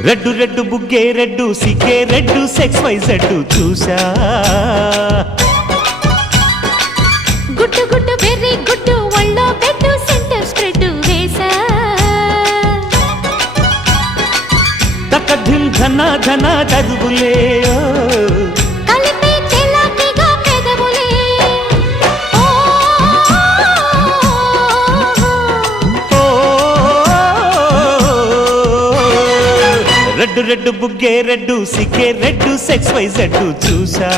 red red బుగ్గే red సిగ్గే red sex Y Z చూసా గుట్టు గుట్టు వెర్రి గుట్టు ఒళ్ళో పెట్టు సెంటర్ స్ప్రెడ్ వేసా తకధిం ధన ధన దరువులే కలిపి చెలాకిగా పెదవులే రెడ్డు రెడ్డు బుగ్గే రెడ్డు సిగ్గే రెడ్డు సెక్స్ వై జెడ్డు చూసా